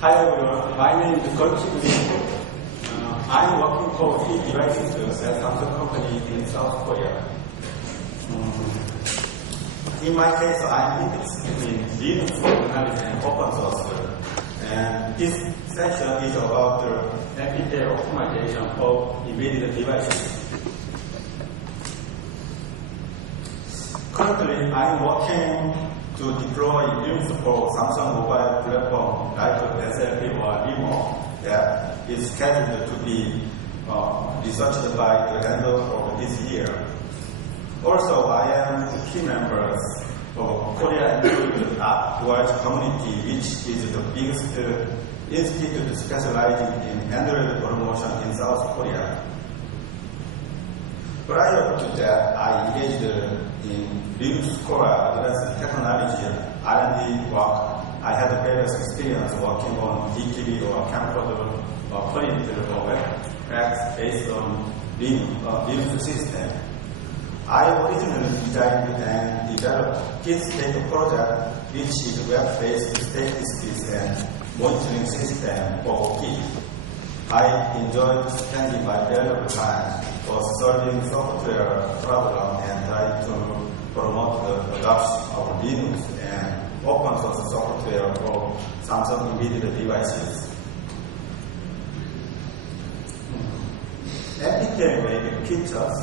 Hi everyone, my name is I'm working for e-devices at Samsung company in South Korea. In my case, I'm interested in Linux functionality and open source. And this session is about the NPTL optimization of embedded devices. Currently, I'm working to deploy Linux for Samsung mobile platform like SLP or Limo that is scheduled to be researched by the end of this year. Also, I am a key member of Korea Android World Community, which is the biggest institute specializing in Android promotion in South Korea. Prior to that, I engaged in Linux Korea advanced technology R&D work. I had various experience working on DTV or camcorder or printer or web based on Linux system. I originally designed and developed Git State project, which is web-based statistics and monitoring system for Git. I enjoyed spending my valuable time for solving software problems and trying to promote the adoption of Linux and open source software for Samsung embedded devices. NPTL made features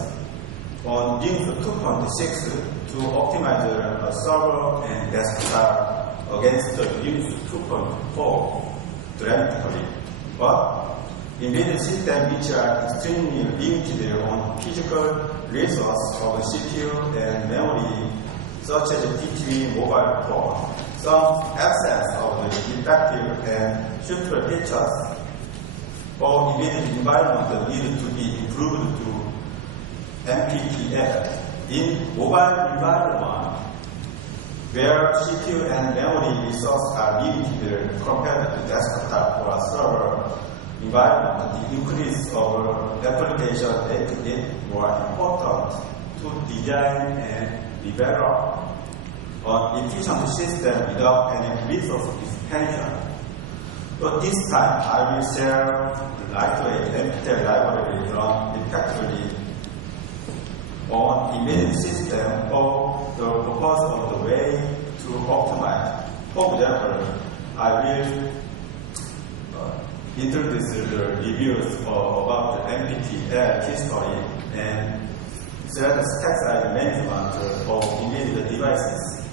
on Linux 2.6 to optimize the server and desktop against the Linux 2.4 dramatically. But embedded systems which are extremely limited on physical resources of CPU and memory, such as DTV mobile phone, some absence of the effective and suitable features for embedded environment need to be improved to NPTL. In mobile environment, where CPU and memory resources are limited compared to desktop or server environment, the increase of application makes it more important to design and develop an efficient system without any resource expansion. So this time, I will share the lightweight NPTL library run effectively on embedded system for the purpose of the way to optimize. For example, I will introduce the reviews about the NPTL history and share the stack size management for embedded devices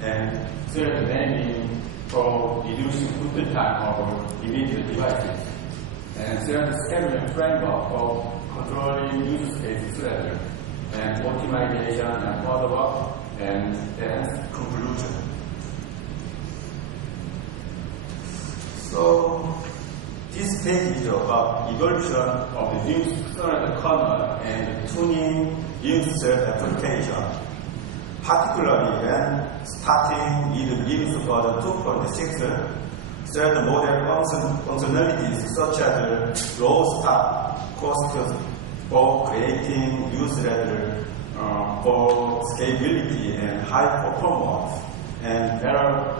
and share the naming for reducing boot time of embedded devices and share the scheduling framework for controlling user space thread and optimization and follow-up and then conclusion. So this page is about evolution of the LinuxThread kernel and tuning LinuxThread application, particularly when starting with Linux version 2.6. Thread model functionalities such as low start cost for creating new thread for scalability and high performance, and error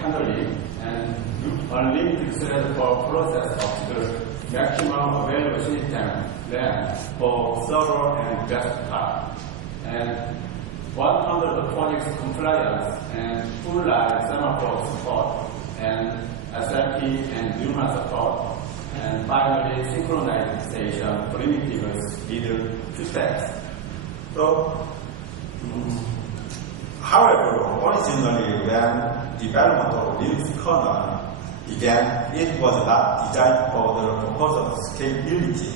handling, and unlimited thread for process of the maximum available system length for server and desktop, and 100% compliance and full life semaphore support, and SLP and Luma support, and finally synchronization primitives with 2 steps. So, however, originally when development of Linux kernel began, it was not designed for the purpose of scalability.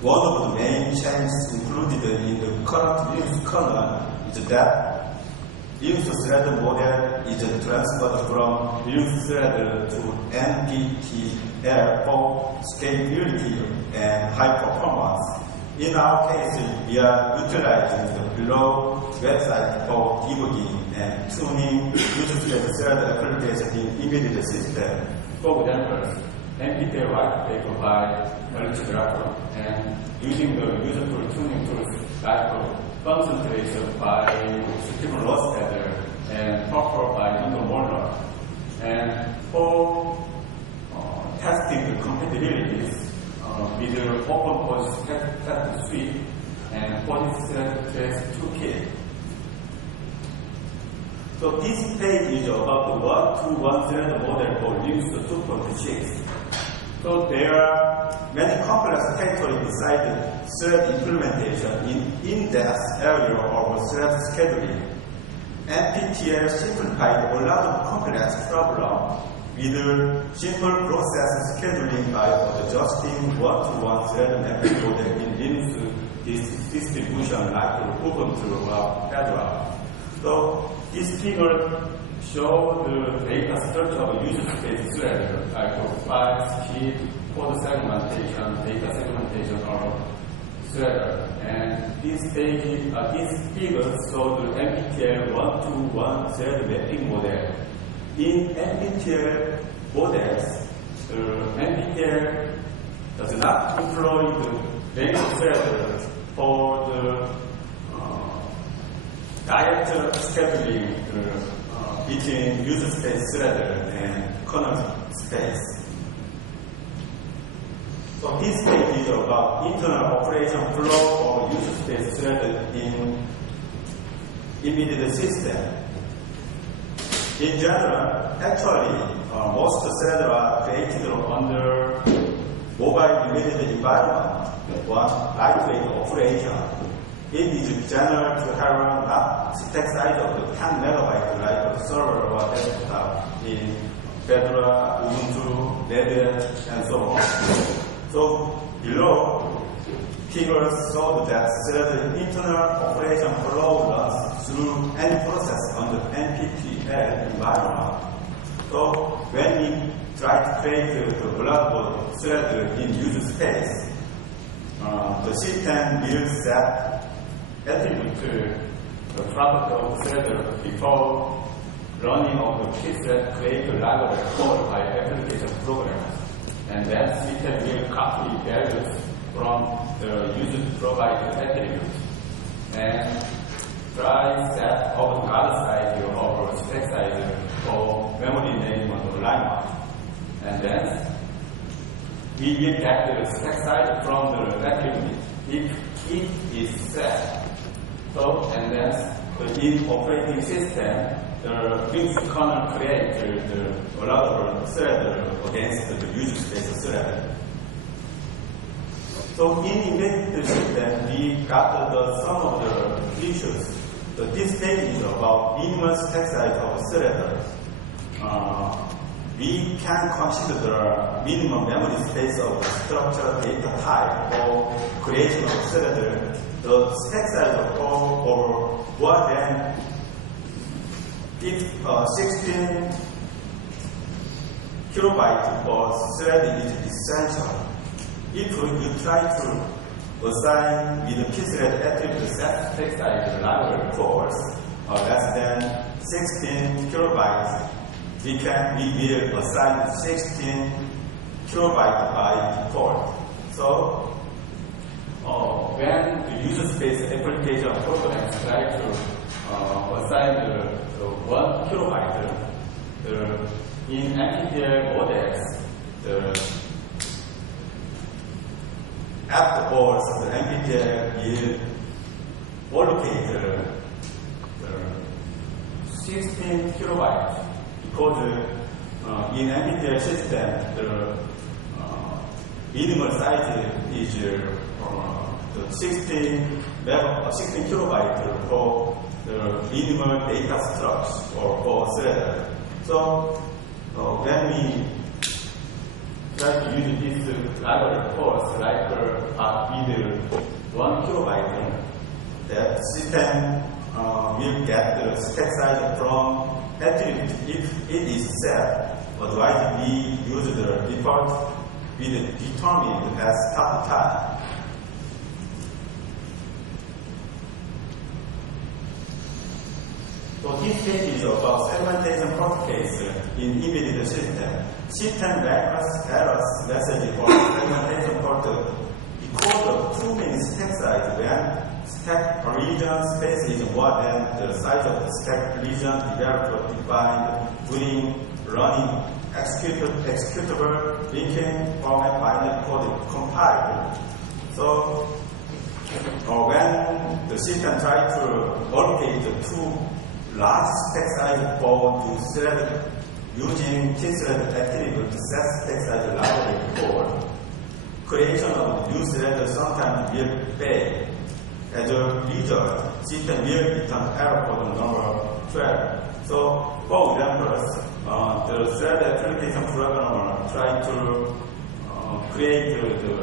One of the main changes included in the current Linux kernel is that Linux thread model is transferred from Linux thread to NPTL for scalability and high performance. In our case, we are utilizing the below website for debugging and tuning user thread application in embedded system. For example, NPTL white paper by LinuxThread and using the useful tuning tools like function tracer by Stephen Rosseder and Popper by Ingo Molnar. And for capabilities with the open POSIX test suite and POSIX test toolkit. So this page is about the one-to-one thread model for Linux 2.6. So there are many complex factors beside the thread implementation in-depth area of thread scheduling. NPTL simplified a lot of complex problems with simple process scheduling by adjusting one-to-one thread mapping model in Linux distribution like Ubuntu or Fedora. So this figure shows the data structure of user space thread, like file, speed, code segmentation, data segmentation, or thread. And this figure shows the NPTL one-to-one thread mapping model. In NPTL models, NPTL does not employ the main thread for the direct scheduling between user space thread and kernel space. So this page is about internal operation flow of user space thread in embedded system. In general, actually, most threads are created under mobile embedded environment, one lightweight operation. It is general to have not stack size of 10 megabytes like a server or desktop in Fedora, Ubuntu, Red Hat, and so on. So below, figures show that the internal operation flow runs through any process on the NPTL environment. So when we try to create the blockboard thread in user space, the system will set attribute the property of the thread before running of the key thread create a library called by application programs. And then system will copy values from the user provided attribute and try set of the other side or stack size for memory management of line. And then we will get the stack size from the attribute if it is set. So, and then in operating system, the Linux kernel creates a lot of thread against the user space thread. So in embedded system, we got some of the issues. So this page is about minimum stack size of thread. We can consider the minimum memory space of the structured data type for creation of thread. The stack size of or more than if 16 kilobytes per thread is essential. If you try to assign with the key thread attribute set stack size library cores less than 16 kilobytes, we will assign 16 kilobytes by default. So when the user space application programs try to assign the 1 kilobyte, in NPTL models, the afterwards the NPTL will allocate the 16 kilobytes because in NPTL system the minimum size is the 16 kilobytes for the minimum data structure or for thread. So when we try to use this library course like with 1 kilobyte, that system will get the stack size from attribute if it is set. Otherwise, we use the default with determined as start time. So this page is about segmentation port case in embedded system. System requires errors message for segmentation port because of too many stack size when stack region space is more than the size of the stack region developer defined during running executable linking format binary code compiled. So when the system tries to allocate the two large stack size for the thread using T-thread attribute set stack size library code, creation of the new thread sometimes will fail. As a result, system will return error for the normal thread. So, for example, the thread application programmer try to create the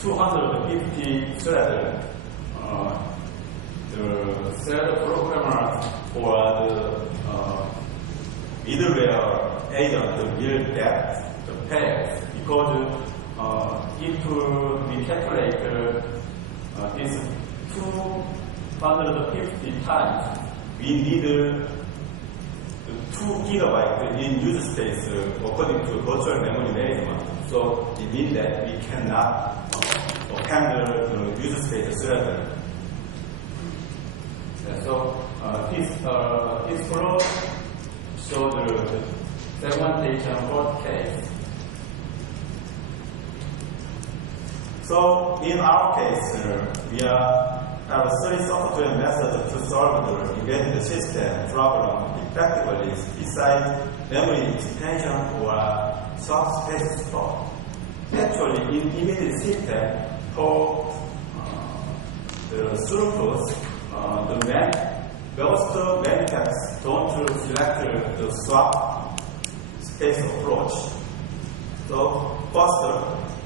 250 thread. The thread programmer for the middleware agent will get the pairs because if we calculate this 250 times, we need 2 gigabytes in user space according to virtual memory management. So it means that we cannot handle the user space thread. So this flow shows the segmentation for case. So in our case, we have 3 software methods to solve the embedded system problem effectively besides memory expansion or subspace support. Actually, in embedded system, for the throughput, most manufacturers don't select the swap space approach. So first,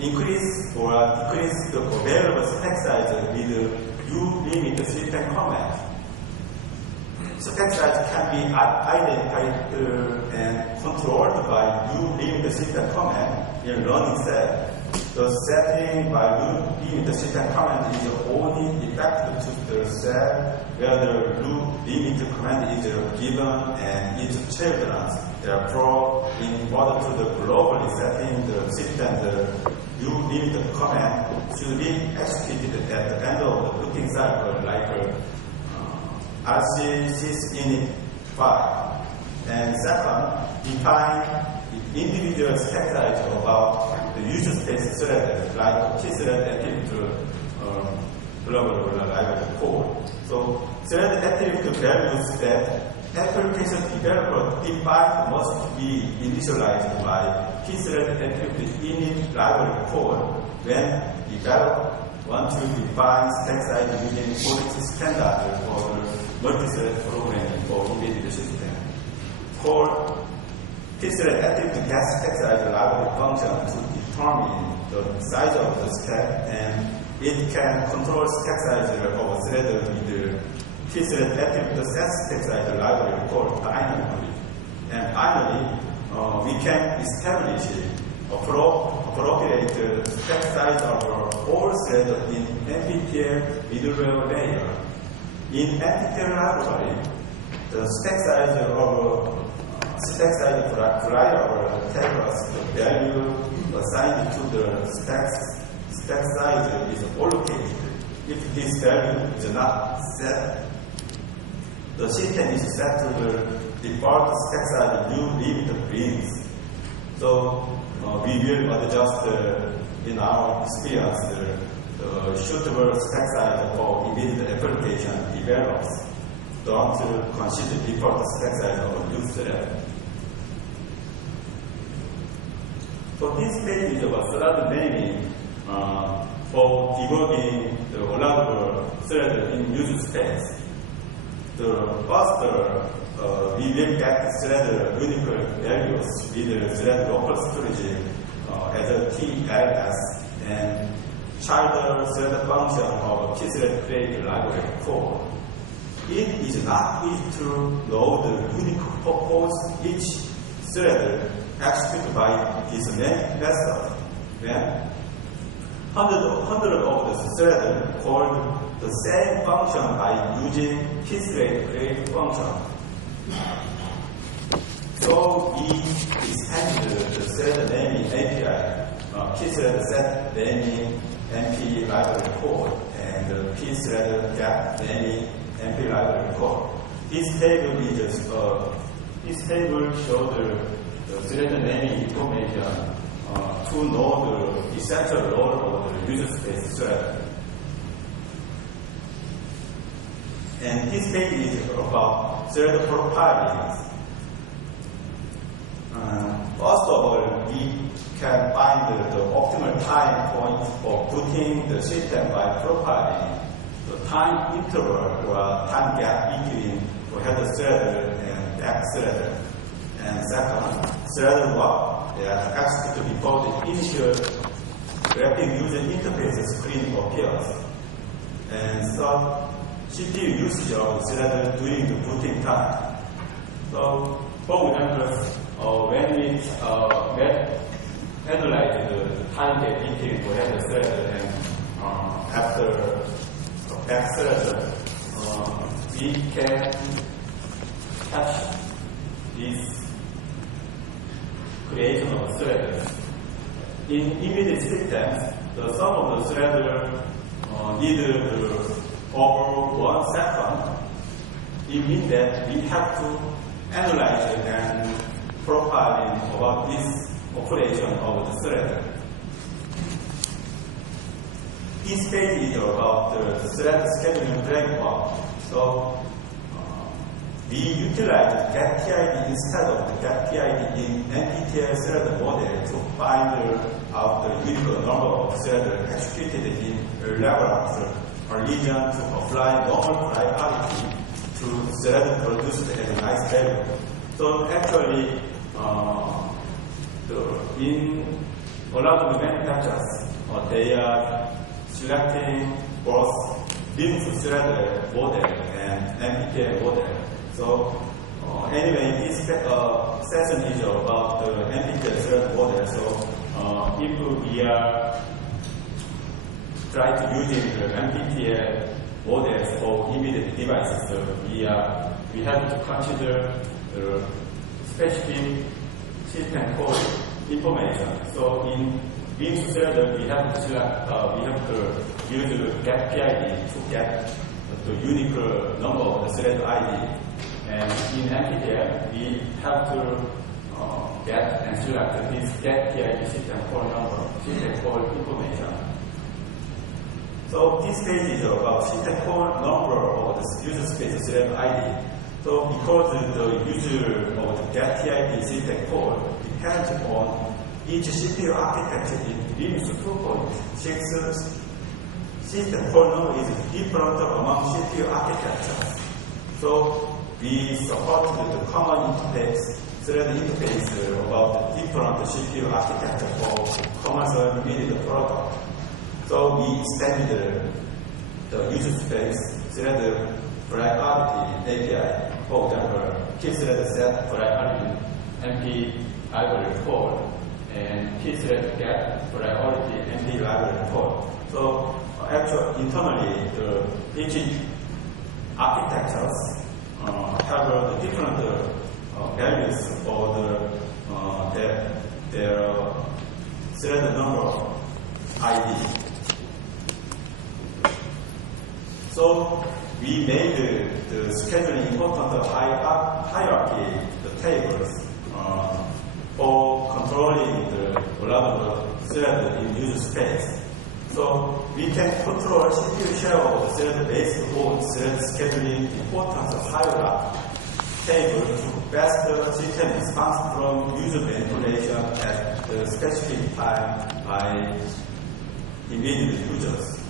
increase or decrease the available stack size with U-limit system command. Stack size can be identified and controlled by U-limit system command in running cell. The setting by U-limit system command is only effective to the cell where the U-limit command is given and its children. Therefore, in order to globally setting the system, the U-limit command should be executed at the end of the booting cycle, like RC6init file. And second, define individual stack size about the user space thread, like T-thread attribute blah blah blah library code. So thread attribute values that application developer define must be initialized by T-thread attribute init library code when developer want to define stack size using quality standard for multi-thread programming for embedded system. Called T-thread attribute get stack size library function to determine the size of the stack, and it can control stack size of a thread with T-thread attribute set stack size library called dynamically. And finally, we can establish appropriate stack size of all threads in NPTL middleware layer. In NPTL library, the stack size of variable tells the value assigned to the stack size is allocated. If this value is not set, the system is set to the default stack size U-limit brings. So we will adjust, in our experience, the suitable stack size for embedded application develops. Don't consider default stack size of new thread. So this page is about thread naming for debugging the allowable thread in user space. The first, we will get thread unique values with thread local storage as a TLS and child thread function of T-thread create library code. It is not easy to know the unique purpose each thread executed by this method. When hundreds of the threads called the same function by using T-thread create function. So we expanded the thread naming API, T-thread set naming NP library code, and the T-thread get naming NP library code. This table is this table shows the thread naming information to know the essential role of the user space thread. And this page is about thread profiling. First of all, we can find the optimal time point for booting the system by profiling the time interval or time gap between the header thread and back thread. And second, thread 1 they are executed before the initial graphic user interface screen appears. And third, CPU usage of the thread during the booting time. So, for example, when we analyze the time gap between the header thread and after back thread, we can catch this creation of threads. In immediate systems, the sum of the threads need over 1 second. It means that we have to analyze and profiling about this operation of the thread. This page is about the thread scheduling framework. So we utilize getTID instead of the getTID in NPTL thread model to find out the unique number of threads executed in a laboratory or region to apply normal priority to thread produced at a nice value. So actually, in a lot of the manufacturers, they are selecting both Linux thread model and NPTL model. So anyway, this session is about the NPTL thread model. So if we are trying to using the NPTL models for immediate devices, we have to consider the specific system code information. So in Linux thread, we have to use the getPID to get the unique number of the thread ID. And in NPTL, we have to get and select this getPID system code number, system code information. So this page is about system code number of the user space thread ID. So because the user of the getTID system code depends on each CPU architecture in Linux 2.6, system code number is different among CPU architectures. So we support the common interface, thread interface about the different CPU architecture for commercial immediate product. So we extended the user space thread priority API. For example, key thread set priority MP library 4 and key thread get priority MP library 4. So actually internally, each architectures have the different values for their thread number ID. So we made the scheduling important hierarchy, the tables, for controlling a lot of the thread in user space. So we can control CPU share of the thread based on thread scheduling importance of hierarchy table to best system response from user manipulation at the specific time by immediate users.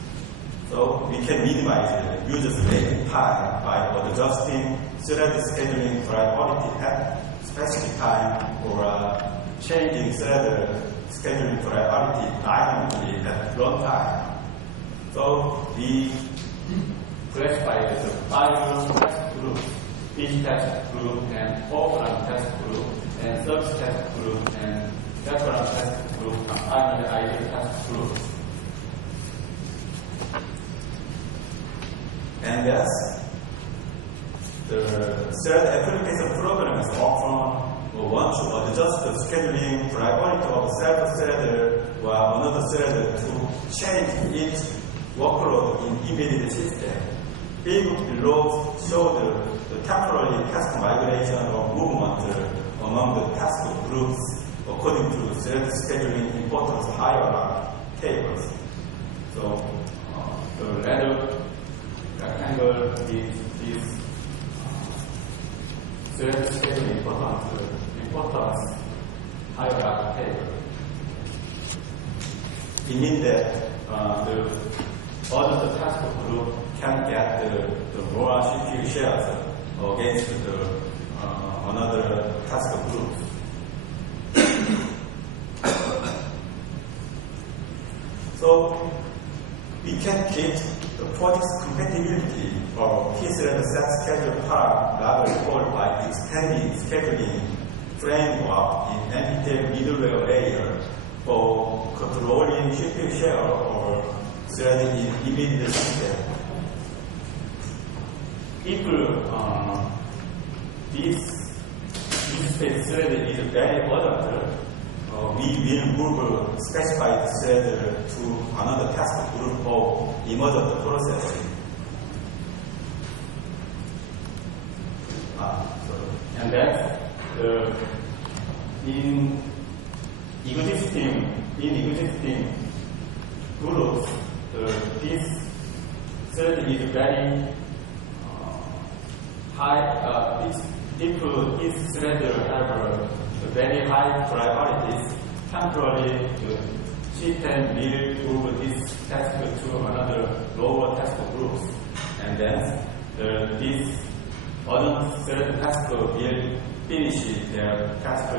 So we can minimize the user's waiting time by adjusting thread scheduling priority at specific time or changing thread scheduling priority dynamically at runtime. So we classify the 5 test groups, each test group and foreground test group and service test group and background test group and primary ID test group. And yes, the thread application programs often want to adjust the scheduling priority of self-thread or another thread to change its workload in immediate system. Below show the temporary task migration or movement groups according to thread scheduling importance hierarchy tables. So the ladder rectangle is this thread scheduling importance hierarchy table. It means that all of the task group can get the more CPU shares against another task group. So we can keep the project's compatibility of T-thread set schedule parameter called by extending scheduling framework in NPTL middleware layer for controlling CPU share or thread in immediate system. If this space thread is very urgent, we will move specified thread to another task group of emergent processing. And then in existing groups, this thread is very high. If this thread have very high priorities, temporarily the system will move this task to another lower task groups, and then this other thread task will finish their task.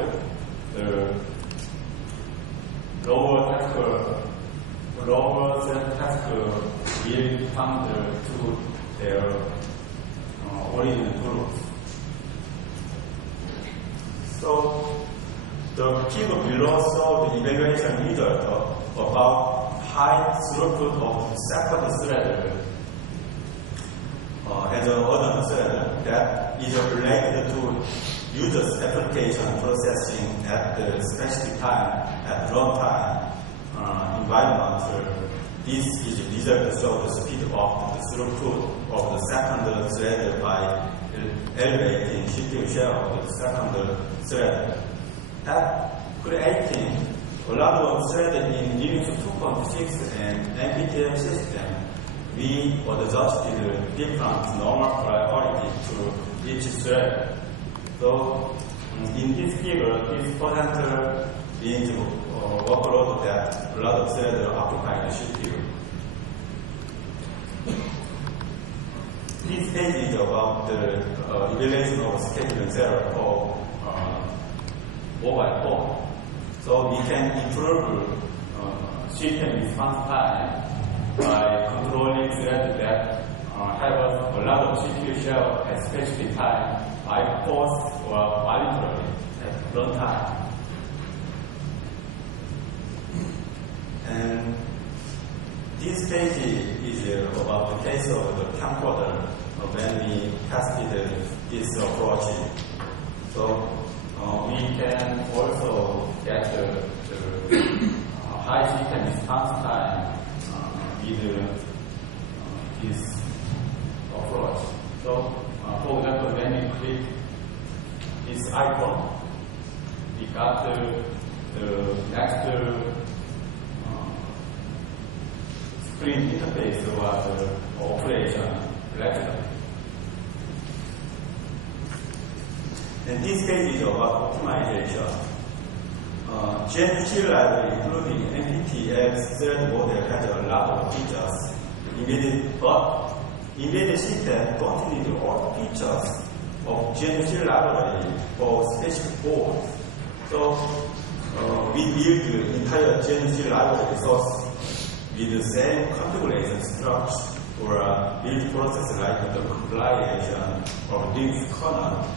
The lower thread task will come to their original groups. So the figure below shows the evaluation result about high throughput of second thread as an urgent thread that is related to user's application processing at the specific time at runtime environment. This is the result of the speed of the throughput of the second thread by elevating CPU share of the second thread. At creating a lot of thread in Linux 2.6 and NPTL system, we adjusted different normal priority to each thread. So in this figure, this percent means workload that a lot of threads occupy the CPU. This page is about the evaluation of scheduling error for mobile phone. So we can improve system response time by controlling threads that have a lot of CPU share at specific time by force or arbitrarily at runtime. And this page is about the case of the camcorder when we tested this approach. So we can also get the high system response time with this approach. So for example, when we click this icon, we got the next screen interface or the operation electrically. And this page is about optimization. GNC library, including NPTL thread model, has a lot of features. But embedded system don't need all features of GNC library for specific boards. So we build the entire GNC library source with the same configuration structure or build process like the compilation of Linux kernel.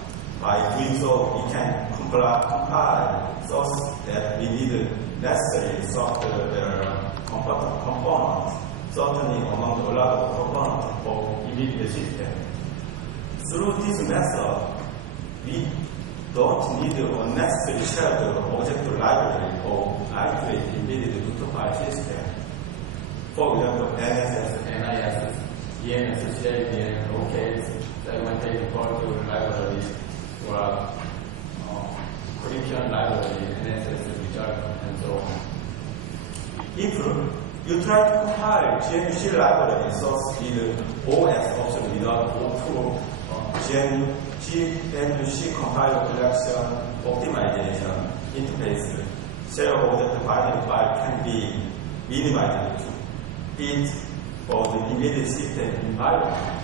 By doing so, we can compile source that we need necessary software components, certainly among a lot of components of immediate system. Through this method, we don't need unnecessary shared object library or lightweight embedded root file system. For example, NIS, ENS, CID, allocates, segmentation control libraries, or encryption library, if you try to compile GNC library source with OS option without O2, GNC compiler collection optimization interface, shareholder divided by can be minimized to fit for the embedded system environment.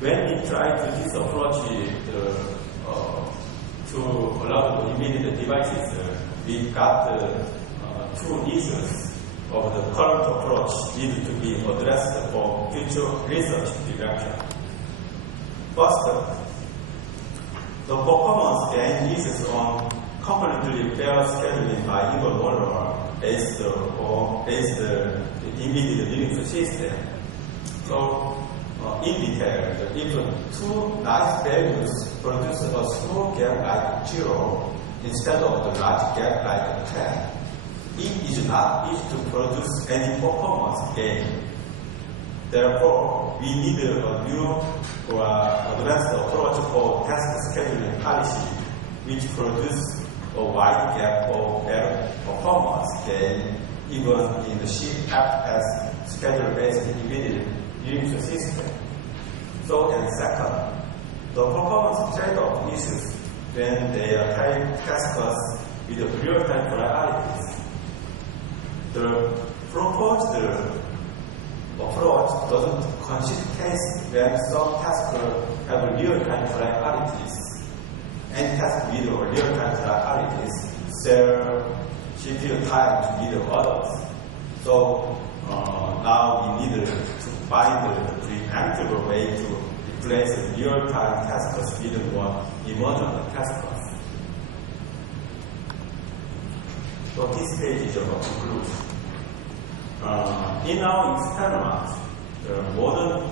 When we try to this approach to allow the embedded devices, we got two issues of the current approach needed to be addressed for future research direction. First, the performance gain issues on completely fair scheduling by either modular based embedded Linux system. So, in detail, if two nice values produce a small gap like 0 instead of the large gap like 10, it is not easy to produce any performance gain. Therefore, we need a new or advanced approach for task scheduling policy, which produces a wide gap for better performance gain, even in the CFS schedule-based embedded Linux system. So, and second, the performance trade-off issues when they are tasks with real-time priorities. The proposed approach doesn't consider cases when some tasks have real-time priorities. Any task with real-time priorities share CPU time to meet others. So now we need to find the preemptive way to replace real-time tasks with more emergent tasks. So this page is about conclusion. In our experiment, the modern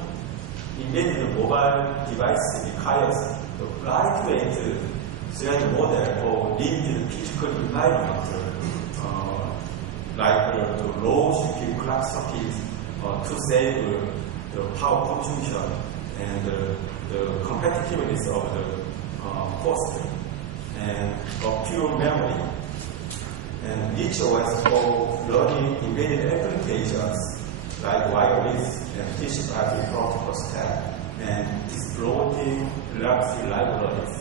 embedded mobile device requires the lightweight thread model for limited physical environment, like the low CPU clock circuit to save the power consumption and the competitiveness of the cost, and a pure memory. And each OS for learning embedded applications like wireless and TCP/IP protocol stack and exploiting LinuxThread libraries.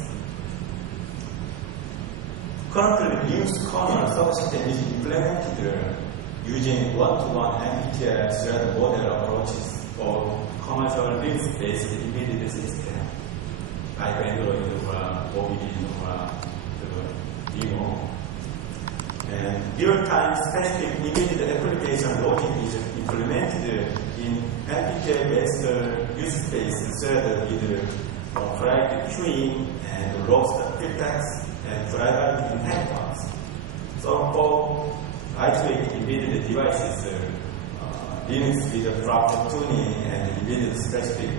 Currently, Linux kernel subsystem is implemented using one-to-one NPTL thread model approaches for commercial Linux-based embedded system, like Android or OBD or Demo. And real-time specific embedded application logic is implemented in NPTL-based user space thread with private queuing and lost filters and priority inheritance. So for lightweight embedded devices, Linux with proper tuning and embedded specific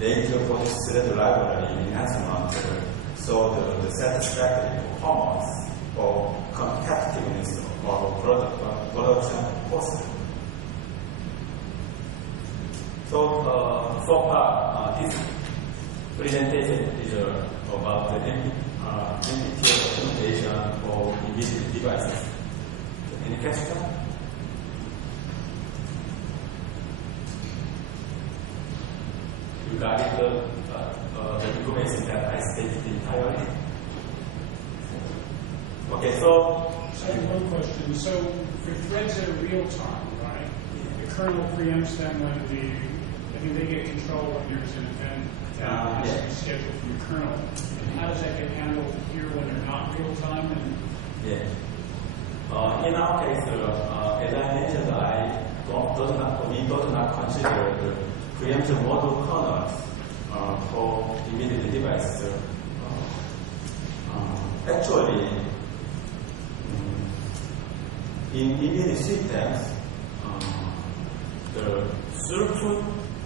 data for the thread library enhancement so the satisfactory performance or competitiveness of production cost. So so far, this presentation is about the NPTL implementation for embedded devices. Any question? Regarding the information that I stated entirely. Okay, so I have one question. So for threads that are real time, right? The kernel preempts them when I think they get control when there's an event that has to be scheduled from the kernel. And how does that get handled here when they're not real time? In our case, as I mentioned, we do not consider the preemption model kernels for embedded devices. Actually, in embedded systems, the throughput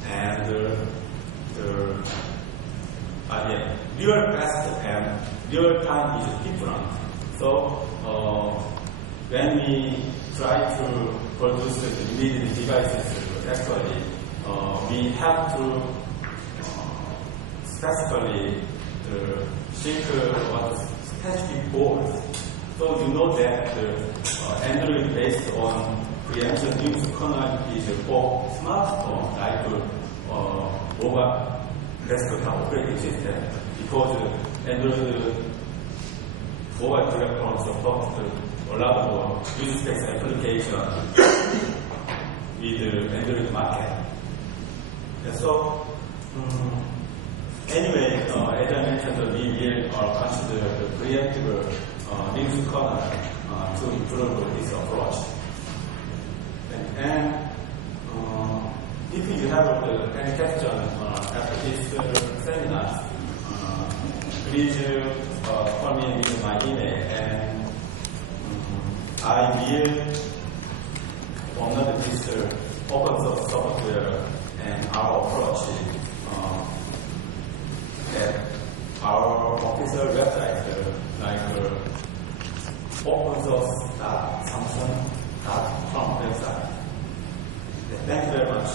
and the real fast and real time is different. So when we try to produce the embedded devices, actually we have to specifically seek what specific boards. So you know that Android based on preemption Linux kernel is for smartphone like mobile desktop operating system because Android mobile platform supports a lot of user space application with Android market. And so anyway, as I mentioned, we will consider the preemptive Linux kernel to improve this approach. And if you have any question after this seminar, please call me with my email, and I will promote this open source software and our approach at our official website, like opensource.samsung.com website. Thank you very much.